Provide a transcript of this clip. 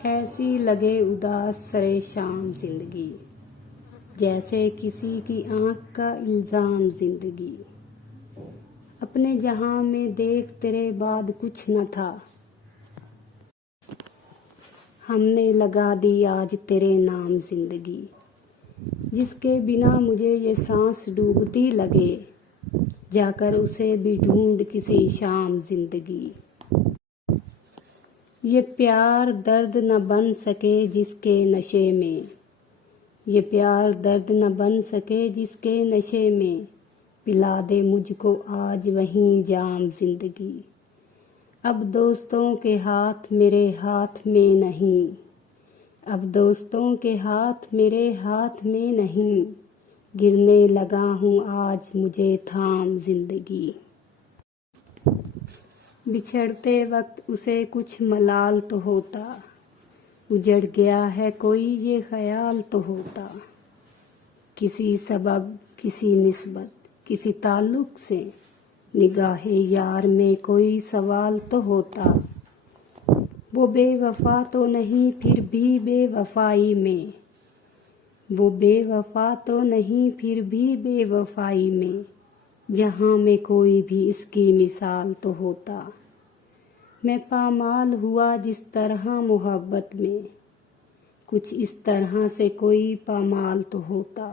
ऐसी लगे उदास सरे शाम जिंदगी, जैसे किसी की आंख का इल्जाम जिंदगी। अपने जहां में देख तेरे बाद कुछ न था, हमने लगा दी आज तेरे नाम जिंदगी। जिसके बिना मुझे ये सांस डूबती लगे, जाकर उसे भी ढूंढ किसी शाम जिंदगी। ये प्यार दर्द न बन सके जिसके नशे में, ये प्यार दर्द न बन सके जिसके नशे में, पिला दे मुझको आज वहीं जाम जिंदगी। अब दोस्तों के हाथ मेरे हाथ में नहीं, अब दोस्तों के हाथ मेरे हाथ में नहीं, गिरने लगा हूँ आज मुझे थाम जिंदगी। बिछड़ते वक्त उसे कुछ मलाल तो होता, उजड़ गया है कोई ये ख्याल तो होता। किसी सबब किसी निस्बत किसी ताल्लुक से, निगाहे यार में कोई सवाल तो होता। वो बेवफा तो नहीं फिर भी बेवफाई में, वो बेवफा तो नहीं फिर भी बेवफाई में, जहाँ में कोई भी इसकी मिसाल तो होता। मैं पामाल हुआ जिस तरह मोहब्बत में, कुछ इस तरह से कोई पामाल तो होता।